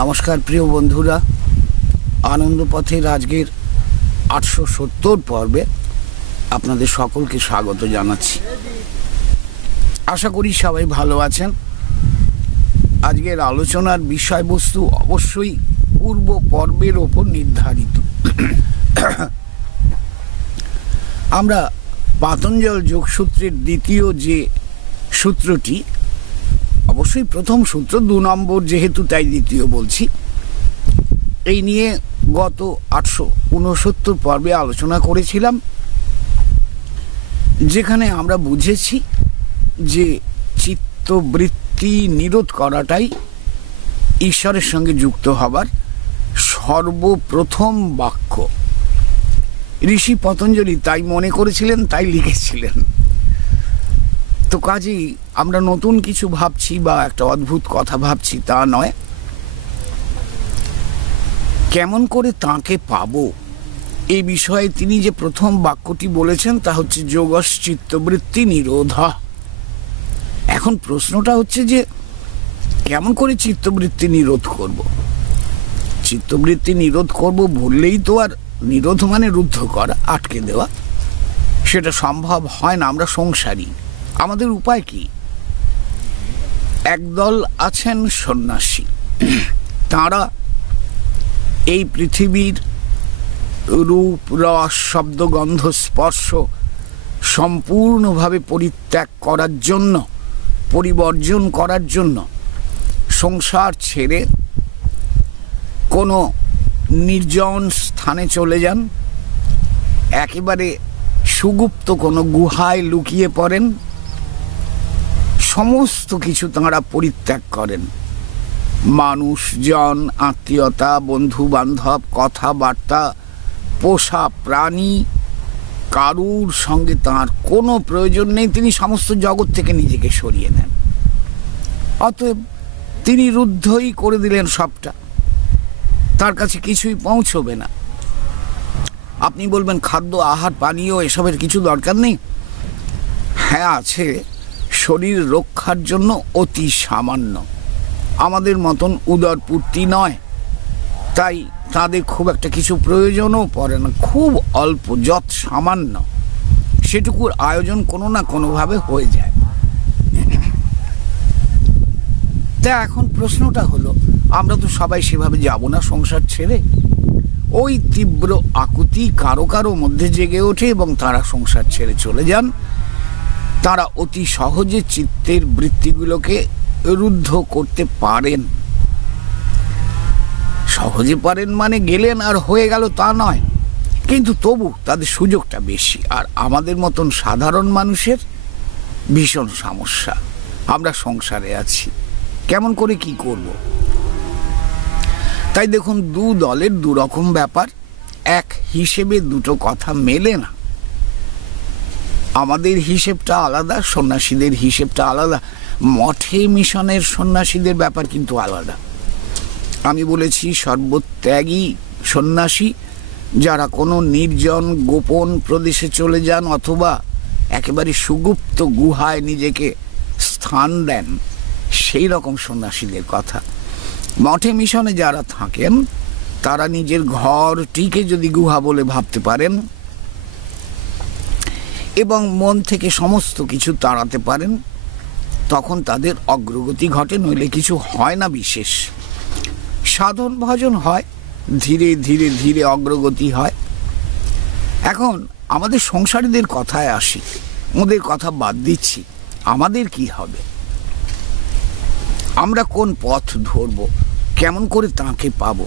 নমস্কার প্রিয় বন্ধুরা, আনন্দ পথের আজকের 870 পর্বে আপনাদের সকলকে স্বাগত জানাচ্ছি। আশা করি সবাই ভালো আছেন। আজকের আলোচনার বিষয়বস্তু অবশ্যই পূর্ব পর্বের ওপর নির্ধারিত। আমরা পাতঞ্জল যোগসূত্রের দ্বিতীয় যে সূত্রটি, অবশ্যই প্রথম সূত্র 2 নম্বর যেহেতু তাই দ্বিতীয় বলছি, এই নিয়ে গত 869 পর্বে আলোচনা করেছিলাম, যেখানে আমরা বুঝেছি যে চিত্তবৃত্তি নিরোধ করাটাই ঈশ্বরের সঙ্গে যুক্ত হবার সর্বপ্রথম বাক্য। ঋষি পতঞ্জলি তাই মনে করেছিলেন, তাই লিখেছিলেন। তো কাজেই আমরা নতুন কিছু ভাবছি বা একটা অদ্ভুত কথা ভাবছি তা নয়। কেমন করে তাঁকে পাবো এই বিষয়ে তিনি যে প্রথম বাক্যটি বলেছেন তা হচ্ছে যোগস চিত্তবৃত্তি নিরোধা। এখন প্রশ্নটা হচ্ছে যে কেমন করে চিত্তবৃত্তি নিরোধ করব। চিত্তবৃত্তি নিরোধ করব বললেই তো আর নিরোধ মানে রুদ্ধ করা, আটকে দেওয়া, সেটা সম্ভব হয় না। আমরা সংসারী, আমাদের উপায় কি? একদল আছেন সন্ন্যাসী, তাঁরা এই পৃথিবীর রূপ রস শব্দ গন্ধ স্পর্শ সম্পূর্ণভাবে পরিত্যাগ করার জন্য, পরিবর্জন করার জন্য সংসার ছেড়ে কোনো নির্জন স্থানে চলে যান, একেবারে সুগুপ্ত কোনো গুহায় লুকিয়ে পড়েন, সমস্ত কিছু তাঁরা পরিত্যাগ করেন। মানুষজন, আত্মীয়তা, বন্ধু বান্ধব, কথাবার্তা, পোষা প্রাণী, কারুর সঙ্গে তাঁর কোনো প্রয়োজন নেই। তিনি সমস্ত জগৎ থেকে নিজেকে সরিয়ে নেন। অতএব তিনি রুদ্ধই করে দিলেন সবটা, তার কাছে কিছুই পৌঁছবে না। আপনি বলবেন খাদ্য আহার পানীয় এসবের কিছু দরকার নেই। হ্যাঁ আছে, শরীর রক্ষার জন্য অতি সামান্য, আমাদের মতন উদরপূর্তি নয়, তাই তাদের খুব একটা কিছু প্রয়োজনও পড়ে না। খুব অল্প, যত সামান্য সেটুকুর আয়োজন কোনো না কোনোভাবে হয়ে যায়। তা এখন প্রশ্নটা হলো, আমরা তো সবাই সেভাবে যাব না সংসার ছেড়ে। ওই তীব্র আকুতি কারো কারো মধ্যে জেগে ওঠে এবং তারা সংসার ছেড়ে চলে যান। তারা অতি সহজে চিত্তের বৃত্তিগুলোকে রুদ্ধ করতে পারেন। সহজে পারেন মানে গেলেন আর হয়ে গেল তা নয়, কিন্তু তবু তাদের সুযোগটা বেশি। আর আমাদের মতন সাধারণ মানুষের ভীষণ সমস্যা। আমরা সংসারে আছি, কেমন করে কি করব? তাই দেখুন, দু দলের দু রকম ব্যাপার, এক হিসেবে দুটো কথা মেলে না। আমাদের হিসেবটা আলাদা, সন্ন্যাসীদের হিসেবটা আলাদা। মঠে মিশনের সন্ন্যাসীদের ব্যাপার কিন্তু আলাদা। আমি বলেছি সর্বত্যাগী সন্ন্যাসী, যারা কোনো নির্জন গোপন প্রদেশে চলে যান অথবা একেবারে সুগুপ্ত গুহায় নিজেকে স্থান দেন, সেই রকম সন্ন্যাসীদের কথা। মঠে মিশনে যারা থাকেন তারা নিজের ঘরটিকে যদি গুহা বলে ভাবতে পারেন এবং মন থেকে সমস্ত কিছু তাড়াতে পারেন, তখন তাদের অগ্রগতি ঘটে, নইলে কিছু হয় না বিশেষ। সাধন ভজন হয়, ধীরে ধীরে ধীরে অগ্রগতি হয়। এখন আমাদের সংসারীদের কথায় আসি, ওদের কথা বাদ দিচ্ছি। আমাদের কি হবে? আমরা কোন পথ ধরব? কেমন করে তাঁকে পাবো?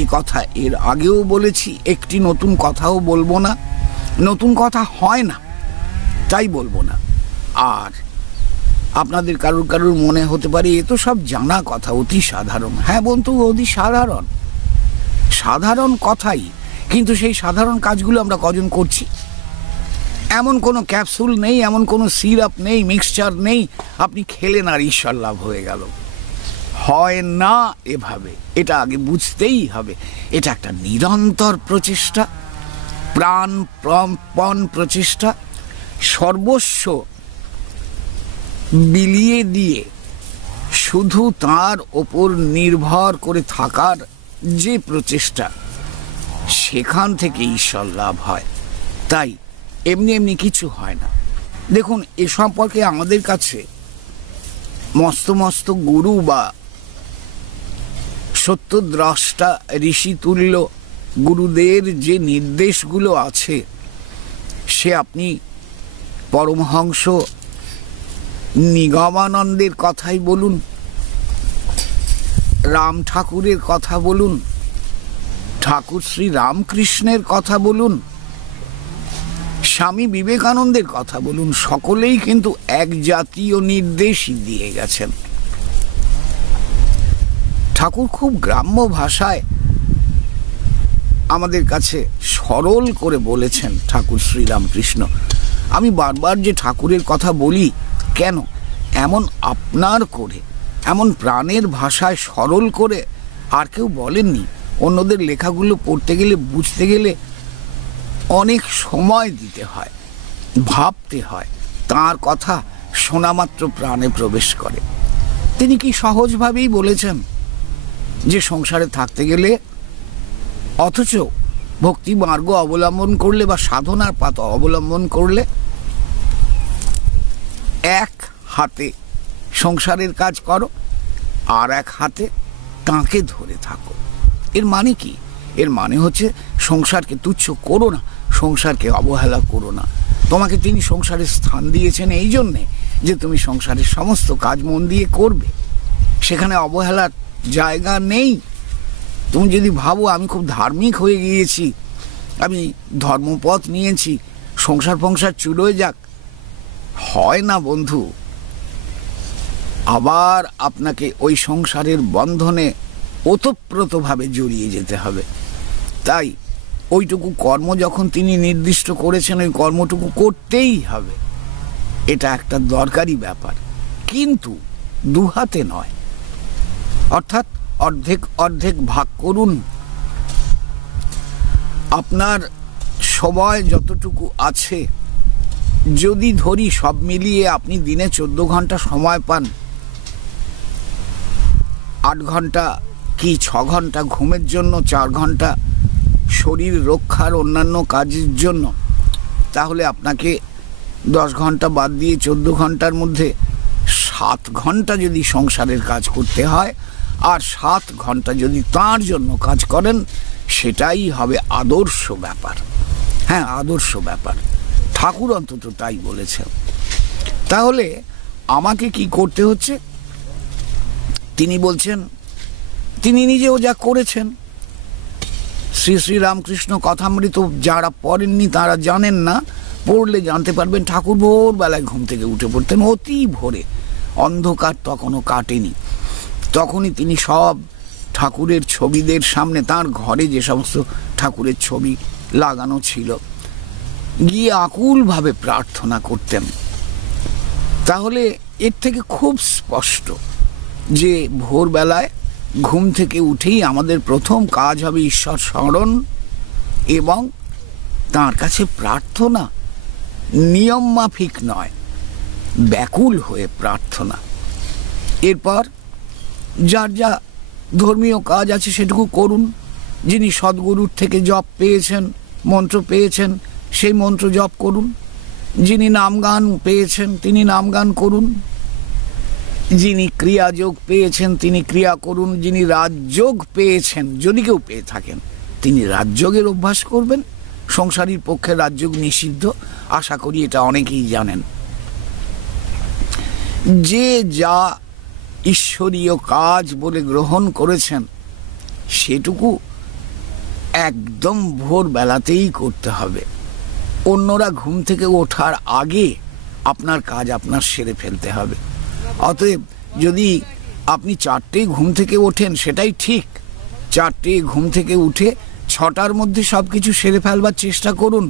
এই কথা এর আগেও বলেছি, একটি নতুন কথাও বলবো না। নতুন কথা হয় না তাই বলবো না। আর আপনাদের কারুর কারুর মনে হতে পারে এ তো সব জানা কথা, অতি সাধারণ। হ্যাঁ বন্ধু, অতি সাধারণ, সাধারণ কথাই, কিন্তু সেই সাধারণ কাজগুলো আমরা কজন করছি? এমন কোনো ক্যাপসুল নেই, এমন কোনো সিরাপ নেই, মিক্সচার নেই আপনি খেলেন আর ঈশ্বর লাভ হয়ে গেল। হয় না এভাবে, এটা আগে বুঝতেই হবে। এটা একটা নিরন্তর প্রচেষ্টা, প্রাণপণ প্রচেষ্টা, সর্বস্ব বিলিয়ে দিয়ে শুধু তার ওপর নির্ভর করে থাকার যে প্রচেষ্টা, সেখান থেকে ঈশ্বর লাভ হয়। তাই এমনি এমনি কিছু হয় না। দেখুন, এ সম্পর্কে আমাদের কাছে মস্ত মস্ত গুরু বা সত্যদ্রষ্টা ঋষিতুল্য গুরুদের যে নির্দেশগুলো আছে, সে আপনি পরমহংস নিগমানন্দের কথাই বলুন, রাম ঠাকুরের কথা বলুন, ঠাকুর শ্রী রামকৃষ্ণের কথা বলুন, স্বামী বিবেকানন্দের কথা বলুন, সকলেই কিন্তু এক জাতীয় নির্দেশই দিয়ে গেছেন। ঠাকুর খুব গ্রাম্য ভাষায় আমাদের কাছে সরল করে বলেছেন, ঠাকুর শ্রীরামকৃষ্ণ। আমি বারবার যে ঠাকুরের কথা বলি, কেন এমন আপনার করে, এমন প্রাণের ভাষায় সরল করে আর কেউ বলেননি। অন্যদের লেখাগুলো পড়তে গেলে, বুঝতে গেলে অনেক সময় দিতে হয়, ভাবতে হয়। তার কথা শোনা মাত্র প্রাণে প্রবেশ করে। তিনি কি সহজভাবেই বলেছেন যে সংসারে থাকতে গেলে, অথচ ভক্তি মার্গ অবলম্বন করলে বা সাধনার পথ অবলম্বন করলে এক হাতে সংসারের কাজ করো আর এক হাতে তাঁকে ধরে থাকো। এর মানে কি? এর মানে হচ্ছে সংসারকে তুচ্ছ করো না, সংসারকে অবহেলা করো না। তোমাকে তিনি সংসারের স্থান দিয়েছেন এই জন্যে যে তুমি সংসারের সমস্ত কাজ মন দিয়ে করবে, সেখানে অবহেলার জায়গা নেই। তুমি যদি ভাবো আমি খুব ধার্মিক হয়ে গিয়েছি, আমি ধর্মপথ নিয়েছি, সংসার ফংসার চুলোয় যাক, হয় না বন্ধু। আবার আপনাকে ওই সংসারের বন্ধনে ওতপ্রোতভাবে জড়িয়ে যেতে হবে। তাই ওইটুকু কর্ম যখন তিনি নির্দিষ্ট করেছেন, ওই কর্মটুকু করতেই হবে। এটা একটা দরকারি ব্যাপার, কিন্তু দুহাতে নয়। অর্থাৎ অর্ধেক অর্ধেক ভাগ করুন। আপনার সময় যতটুকু আছে, যদি ধরি সব মিলিয়ে আপনি দিনে 14 ঘন্টা সময় পান, 8 ঘন্টা কি 6 ঘন্টা ঘুমের জন্য, 4 ঘন্টা শরীর রক্ষার অন্যান্য কাজের জন্য, তাহলে আপনাকে 10 ঘন্টা বাদ দিয়ে 14 ঘন্টার মধ্যে 7 ঘন্টা যদি সংসারের কাজ করতে হয়, আর 7 ঘন্টা যদি তাঁর জন্য কাজ করেন, সেটাই হবে আদর্শ ব্যাপার। হ্যাঁ, আদর্শ ব্যাপার। ঠাকুর অন্তত তাই বলেছেন। তাহলে আমাকে কি করতে হচ্ছে? তিনি বলছেন, তিনি নিজেও যা করেছেন। শ্রী শ্রী রামকৃষ্ণ কথামৃত যারা পড়েননি তারা জানেন না, পড়লে জানতে পারবেন। ঠাকুর ভোরবেলায় ঘুম থেকে উঠে পড়তেন, অতি ভোরে, অন্ধকার তখনও কাটেনি। তখনই তিনি সব ঠাকুরের ছবিদের সামনে, তার ঘরে যে সমস্ত ঠাকুরের ছবি লাগানো ছিল, গিয়ে আকুলভাবে প্রার্থনা করতেন। তাহলে এর থেকে খুব স্পষ্ট যে ভোরবেলায় ঘুম থেকে উঠেই আমাদের প্রথম কাজ হবে ঈশ্বর স্মরণ এবং তাঁর কাছে প্রার্থনা। নিয়ম মাফিক নয়, ব্যাকুল হয়ে প্রার্থনা। এরপর যার যা ধর্মীয় কাজ আছে সেটুকু করুন। যিনি সদ্গুরুর থেকে জপ পেয়েছেন, মন্ত্র পেয়েছেন, সেই মন্ত্র জপ করুন। যিনি নামগান পেয়েছেন তিনি নামগান করুন। যিনি ক্রিয়াযোগ পেয়েছেন তিনি ক্রিয়া করুন। যিনি রাজযোগ পেয়েছেন, যদি কেউ পেয়ে থাকেন, তিনি রাজযোগের অভ্যাস করবেন। সংসারীর পক্ষে রাজযোগ নিষিদ্ধ, আশা করি এটা অনেকেই জানেন। যে যা ঈশ্বরীয় কাজ বলে গ্রহণ করেছেন, সেটুকু একদম ভোরবেলাতেই করতে হবে। অন্যরা ঘুম থেকে ওঠার আগে আপনার কাজ আপনার সেরে ফেলতে হবে। অতএব যদি আপনি 4টেয় ঘুম থেকে ওঠেন, সেটাই ঠিক। 4টেয় ঘুম থেকে উঠে 6টার মধ্যে সব কিছু সেরে ফেলবার চেষ্টা করুন।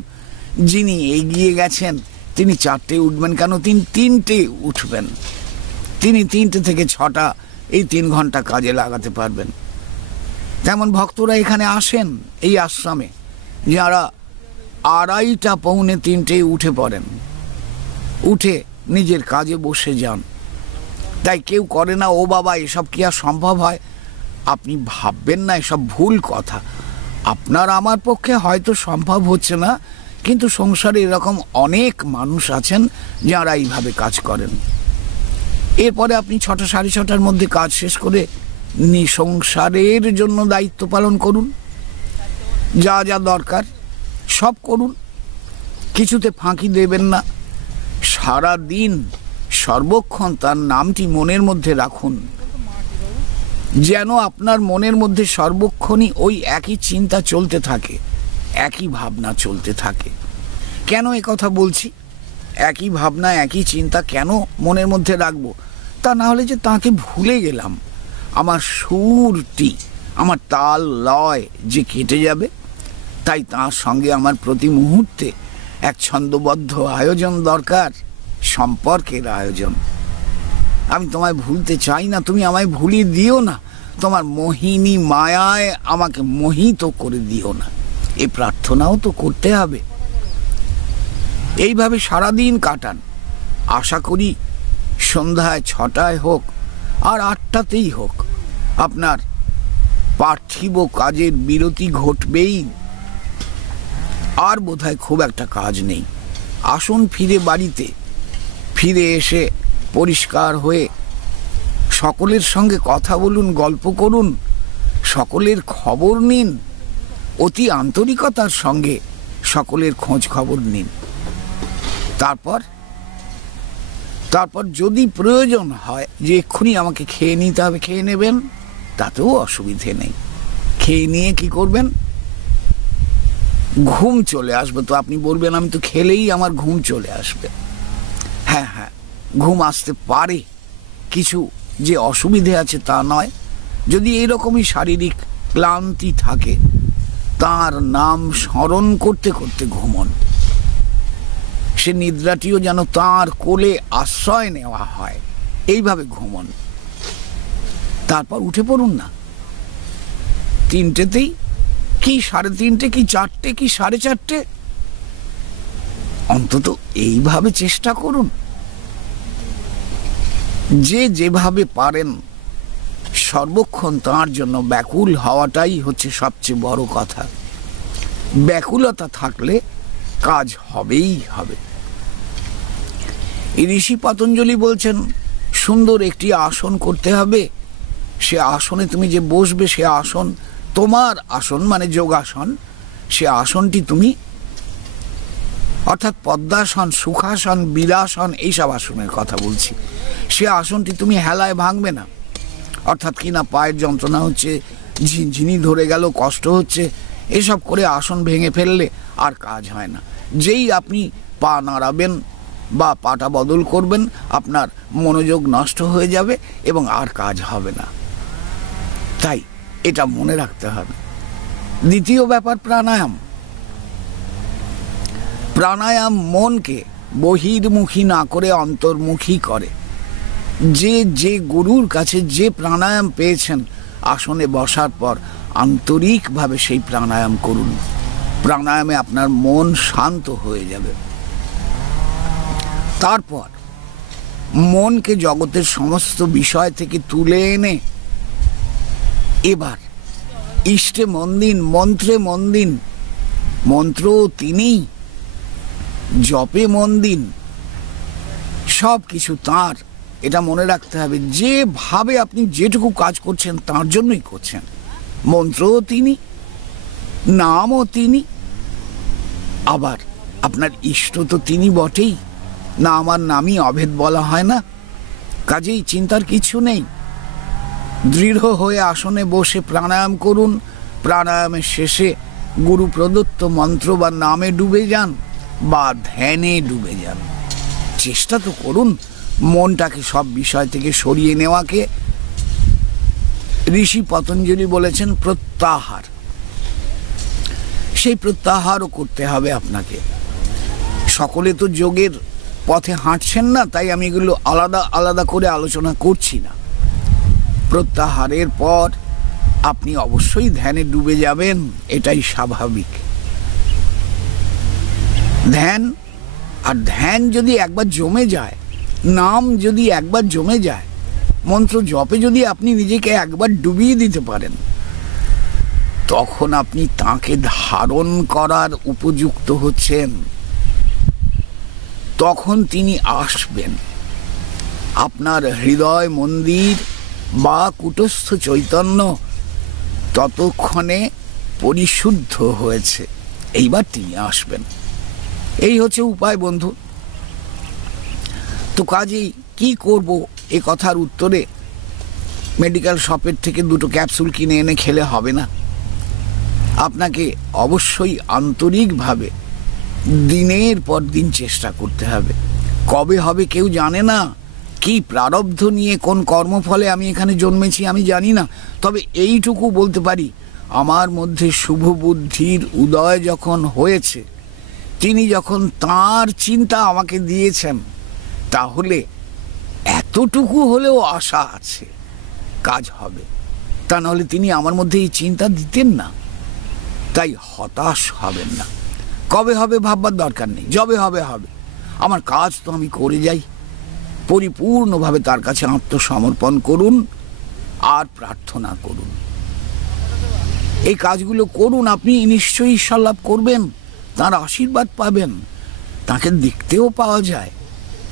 যিনি এগিয়ে গেছেন তিনি 4টেয় উঠবেন কেন, তিনি 3টেয় উঠবেন। তিনি 3টে থেকে 6টা, এই 3 ঘন্টা কাজে লাগাতে পারবেন। তেমন ভক্তরা এখানে আসেন এই আশ্রমে, যারা 2:30 পৌনে 3টেয় উঠে পড়েন, উঠে নিজের কাজে বসে যান। তাই কেউ করে না, ও বাবা এসব কি আর সম্ভব হয়? আপনি ভাববেন না, এসব ভুল কথা। আপনার আমার পক্ষে হয়তো সম্ভব হচ্ছে না, কিন্তু সংসারে এরকম অনেক মানুষ আছেন যারা এইভাবে কাজ করেন। এরপরে আপনি 6টা সাড়ে 6টার মধ্যে কাজ শেষ করে সংসারের জন্য দায়িত্ব পালন করুন, যা যা দরকার সব করুন, কিছুতে ফাঁকি দেবেন না। সারা দিন সর্বক্ষণ তার নামটি মনের মধ্যে রাখুন, যেন আপনার মনের মধ্যে সর্বক্ষণই ওই একই চিন্তা চলতে থাকে, একই ভাবনা চলতে থাকে। কেন এ কথা বলছি? একই ভাবনা একই চিন্তা কেন মনের মধ্যে রাখবো? তা না হলে যে তাকে ভুলে গেলাম, আমার সুরটি, আমার তাল লয় যে কেটে যাবে। তাই তার সঙ্গে আমার প্রতি মুহূর্তে এক ছন্দবদ্ধ আয়োজন দরকার, সম্পর্কের আয়োজন। আমি তোমায় ভুলতে চাই না, তুমি আমায় ভুলিয়ে দিও না, তোমার মোহিনী মায়ায় আমাকে মোহিত করে দিও না, এই প্রার্থনাও তো করতে হবে। এইভাবে সারাদিন কাটান। আশা করি সন্ধ্যায় 6টায় হোক আর 8টাতেই হোক আপনার পার্থিব কাজের বিরতি ঘটবেই। আর বোধহয় খুব একটা কাজ নেই। আসুন ফিরে বাড়িতে, ফিরে এসে পরিষ্কার হয়ে সকলের সঙ্গে কথা বলুন, গল্প করুন, সকলের খবর নিন, অতি আন্তরিকতার সঙ্গে সকলের খোঁজ খবর নিন। তারপর যদি প্রয়োজন হয় যে এক্ষুনি আমাকে খেয়ে নিতে হবে, খেয়ে নেবেন, তাতেও অসুবিধে নেই। খেয়ে নিয়ে কি করবেন? ঘুম চলে আসবে তো আপনি বলবেন আমি তো খেলেই আমার ঘুম চলে আসবে। হ্যাঁ হ্যাঁ, ঘুম আসতে পারে, কিছু যে অসুবিধে আছে তা নয়। যদি এইরকমই শারীরিক ক্লান্তি থাকে, তার নাম স্মরণ করতে করতে ঘুমন। সে নিদ্রাটিও যেন তার কোলে আশ্রয় নেওয়া হয়, এইভাবে ঘুমন। তারপর উঠে পড়ুন না 3টেতেই, কি 3:30 কি 4টে কি 4:30, অন্তত এইভাবে চেষ্টা করুন। যে যেভাবে পারেন সর্বক্ষণ তার জন্য ব্যাকুল হওয়াটাই হচ্ছে সবচেয়ে বড় কথা। ব্যাকুলতা থাকলে কাজ হবেই হবে। ঋষি পতঞ্জলি বলছেন সুন্দর একটি আসন করতে হবে, সে আসনে তুমি যে বসবে, সে আসন তোমার আসন, মানে যোগাসন। সে আসনটি তুমি, অর্থাৎ পদ্মাসন, সুখাসন, বীরাসন, এইসব আসনের কথা বলছি, সে আসনটি তুমি হেলায় ভাঙবে না। অর্থাৎ কিনা পায়ের যন্ত্রণা হচ্ছে, ঝিনঝিনি ধরে গেল, কষ্ট হচ্ছে, এসব করে আসন ভেঙে ফেললে আর কাজ হয় না। যেই আপনি পা নাড়াবেন বা পাটা বদল করবেন, আপনার মনোযোগ নষ্ট হয়ে যাবে এবং আর কাজ হবে না। তাই এটা মনে রাখতে হবে। দ্বিতীয় ব্যাপার প্রাণায়াম। প্রাণায়াম মনকে বহির্মুখী না করে অন্তর্মুখী করে। যে গুরুর কাছে যে প্রাণায়াম পেয়েছেন, আসনে বসার পর আন্তরিকভাবে সেই প্রাণায়াম করুন। প্রাণায়ামে আপনার মন শান্ত হয়ে যাবে। তারপর মনকে জগতের সমস্ত বিষয় থেকে তুলে এনে এবার ইষ্টে মন দিন, মন্ত্রে মন দিন। মন্ত্র তিনিই, জপে মন দিন, সব কিছু তাঁর। এটা মনে রাখতে হবে, যেভাবে আপনি যেটুকু কাজ করছেন তার জন্যই করছেন। মন্ত্রও তিনি, নামও তিনি, আবার আপনার ইষ্ট তো তিনি বটেই। না আমার নামই অভেদ বলা হয় না। কাজেই চিন্তার কিছু নেই। দৃঢ় হয়ে আসনে বসে প্রাণায়াম করুন। প্রাণায়ামের শেষে গুরু প্রদত্ত মন্ত্র বা নামে ডুবে যান বা ধ্যানে ডুবে যান। চেষ্টা তো করুন মনটাকে সব বিষয় থেকে সরিয়ে নেওয়াকে। ঋষি পতঞ্জলি বলেছেন প্রত্যাহার। সেই প্রত্যাহারও করতে হবে আপনাকে। সকলে তো যোগের পথে হাঁটছেন না, তাই আমি এগুলো আলাদা আলাদা করে আলোচনা করছি না। প্রত্যাহারের পর আপনি অবশ্যই ধ্যানে ডুবে যাবেন, এটাই স্বাভাবিক। ধ্যান, আর ধ্যান যদি একবার জমে যায়, নাম যদি একবার জমে যায়, মন্ত্র জপে যদি আপনি নিজেকে একবার ডুবিয়ে দিতে পারেন, তখন আপনি তাকে ধারণ করার উপযুক্ত হচ্ছেন। তখন তিনি আসবেন। আপনার হৃদয় মন্দির বা কুটস্থ চৈতন্য ততক্ষণে পরিশুদ্ধ হয়েছে, এইবার তিনি আসবেন। এই হচ্ছে উপায় বন্ধু। তো কাজেই কি করব, এ কথার উত্তরে মেডিকেল শপের থেকে 2টো ক্যাপসুল কিনে এনে খেলে হবে না। আপনাকে অবশ্যই আন্তরিকভাবে দিনের পর দিন চেষ্টা করতে হবে। কবে হবে কেউ জানে না, কি প্রারব্ধ নিয়ে কোন কর্মফলে আমি এখানে জন্মেছি আমি জানি না। তবে এইটুকু বলতে পারি, আমার মধ্যে শুভ বুদ্ধির উদয় যখন হয়েছে, তিনি যখন তাঁর চিন্তা আমাকে দিয়েছেন, তাহলে এতটুকু হলেও আশা আছে কাজ হবে। তা নাহলে তিনি আমার মধ্যে এই চিন্তা দিতেন না। তাই হতাশ হবেন না। কবে হবে ভাববার দরকার নেই, যবে হবে হবে। আমার কাজ তো আমি করে যাই। পরিপূর্ণভাবে তার কাছে আত্মসমর্পণ করুন আর প্রার্থনা করুন। এই কাজগুলো করুন, আপনি নিশ্চয়ই ঈশ্বর লাভ করবেন, তাঁর আশীর্বাদ পাবেন। তাকে দেখতেও পাওয়া যায়,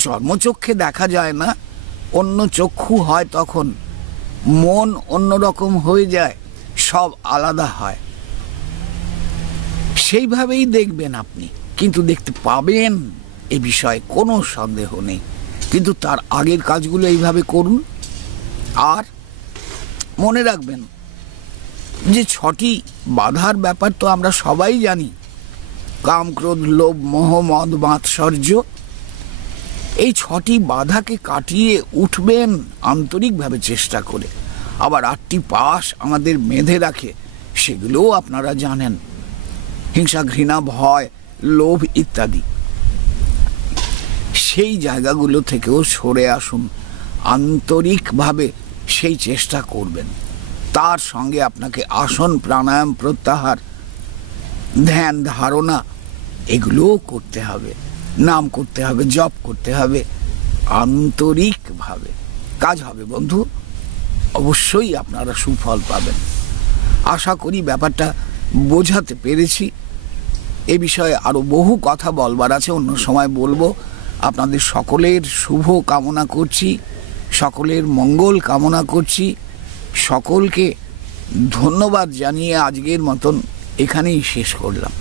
চর্মচক্ষে দেখা যায় না, অন্য চক্ষু হয়, তখন মন অন্যরকম হয়ে যায়, সব আলাদা হয়। সেইভাবেই দেখবেন আপনি, কিন্তু দেখতে পাবেন, এ বিষয়ে কোনো সন্দেহ নেই। কিন্তু তার আগের কাজগুলো এইভাবে করুন। আর মনে রাখবেন যে 6টি বাধার ব্যাপার তো আমরা সবাই জানি, কাম, ক্রোধ, লোভ, মোহ, মদ, মাৎসর্য। এই 6টি বাধাকে কাটিয়ে উঠবেন আন্তরিকভাবে চেষ্টা করে। আবার 8টি পাশ আমাদের বেঁধে রাখে, সেগুলোও আপনারা জানেন, হিংসা, ঘৃণা, ভয়, লোভ ইত্যাদি। সেই জায়গাগুলো থেকেও সরে আসুন, আন্তরিকভাবে সেই চেষ্টা করবেন। তার সঙ্গে আপনাকে আসন, প্রাণায়াম, প্রত্যাহার, ধ্যান, ধারণা এগুলোও করতে হবে, নাম করতে হবে, জপ করতে হবে। আন্তরিকভাবে কাজ হবে বন্ধু, অবশ্যই আপনারা সুফল পাবেন। আশা করি ব্যাপারটা বোঝাতে পেরেছি। এ বিষয়ে আরও বহু কথা বলবার আছে, অন্য সময় বলবো। আপনাদের সকলের শুভ কামনা করছি, সকলের মঙ্গল কামনা করছি। সকলকে ধন্যবাদ জানিয়ে আজকের মতন এখানেই শেষ করলাম।